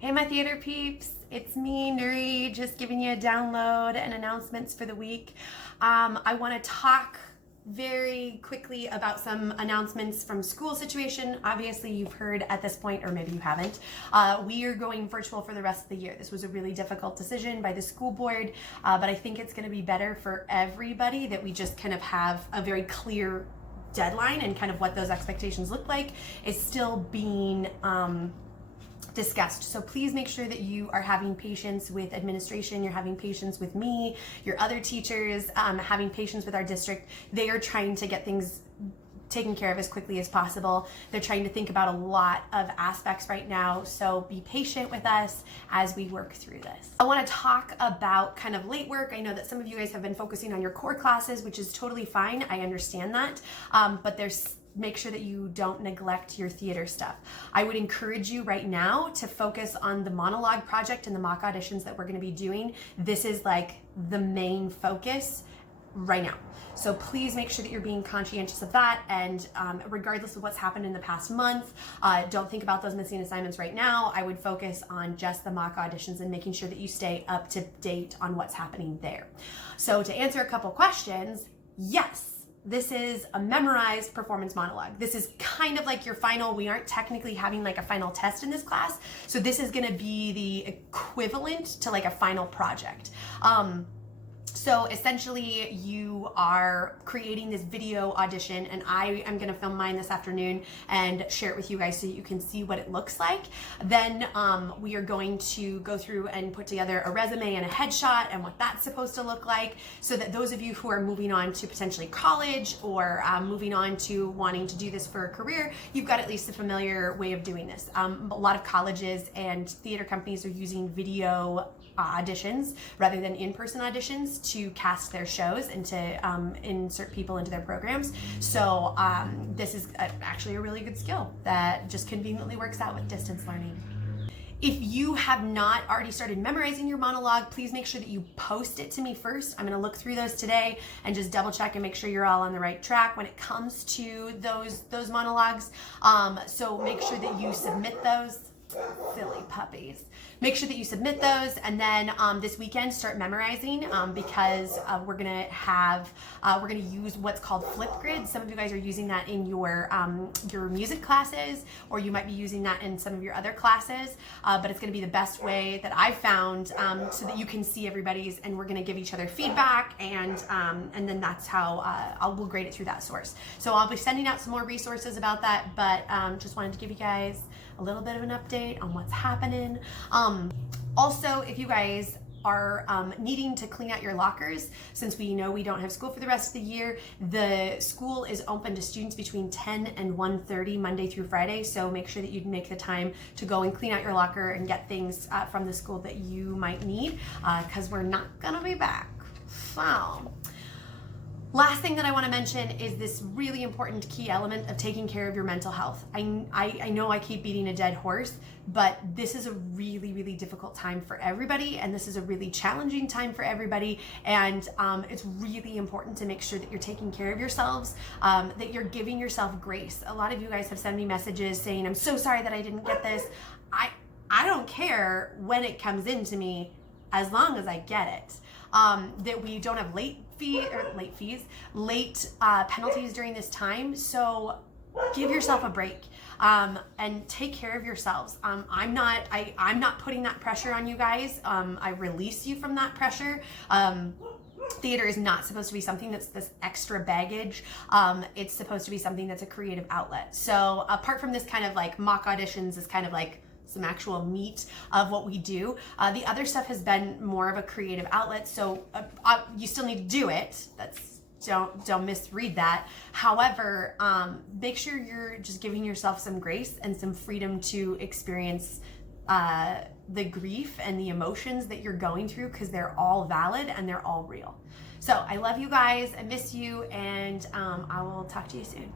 Hey, my theater peeps, it's me, Nuri, just giving you a download and announcements for the week. I want to talk very quickly about some announcements from school situation. Obviously, you've heard at this point, or maybe you haven't, we are going virtual for the rest of the year. This was a really difficult decision by the school board, but I think it's going to be better for everybody that we just kind of have a very clear deadline and kind of what those expectations look like is still being discussed. So please make sure that you are having patience with administration, you're having patience with me, your other teachers, having patience with our district. They are trying to get things taken care of as quickly as possible. They're trying to think about a lot of aspects right now, so be patient with us as we work through this. I want to talk about kind of late work. I know that some of you guys have been focusing on your core classes, which is totally fine. I understand that, but make sure that you don't neglect your theater stuff. I would encourage you right now to focus on the monologue project and the mock auditions that we're going to be doing. This is like the main focus right now. So please make sure that you're being conscientious of that, and regardless of what's happened in the past month, don't think about those missing assignments right now. I would focus on just the mock auditions and making sure that you stay up to date on what's happening there. So to answer a couple questions, yes, this is a memorized performance monologue. This is kind of like your final. We aren't technically having like a final test in this class, so this is going to be the equivalent to like a final project. So essentially you are creating this video audition, and I am going to film mine this afternoon and share it with you guys so you can see what it looks like. Then we are going to go through and put together a resume and a headshot and what that's supposed to look like, so that those of you who are moving on to potentially college or moving on to wanting to do this for a career, you've got at least a familiar way of doing this. A lot of colleges and theater companies are using video auditions rather than in-person auditions to cast their shows and to insert people into their programs. So this is actually a really good skill that just conveniently works out with distance learning. If you have not already started memorizing your monologue, please make sure that you post it to me first. I'm gonna look through those today and just double check and make sure you're all on the right track when it comes to those monologues. So make sure that you submit those. Silly puppies. Make sure that you submit those, and then this weekend start memorizing because we're gonna use what's called Flipgrid. Some of you guys are using that in your music classes, or you might be using that in some of your other classes, but it's gonna be the best way that I've found so that you can see everybody's, and we're gonna give each other feedback, and then that's how we'll grade it through that source. So I'll be sending out some more resources about that, but just wanted to give you guys a little bit of an update on what's happening. Also, if you guys are needing to clean out your lockers, since we know we don't have school for the rest of the year, the school is open to students between 10 and 1:30 Monday through Friday, so make sure that you make the time to go and clean out your locker and get things from the school that you might need, because we're not gonna be back. So last thing that I want to mention is this really important key element of taking care of your mental health. I know I keep beating a dead horse, but this is a really, really difficult time for everybody, and this is a really challenging time for everybody, and it's really important to make sure that you're taking care of yourselves, that you're giving yourself grace. A lot of you guys have sent me messages saying, I'm so sorry that I didn't get this. I don't care when it comes into me as long as I get it. That we don't have late penalties during this time, so give yourself a break and take care of yourselves. I'm not putting that pressure on you guys. I release you from that pressure. Theater is not supposed to be something that's this extra baggage. It's supposed to be something that's a creative outlet. So apart from this kind of like mock auditions is kind of like some actual meat of what we do. The other stuff has been more of a creative outlet, so you still need to do it. Don't misread that. However, make sure you're just giving yourself some grace and some freedom to experience the grief and the emotions that you're going through, because they're all valid and they're all real. So I love you guys, I miss you, and I will talk to you soon.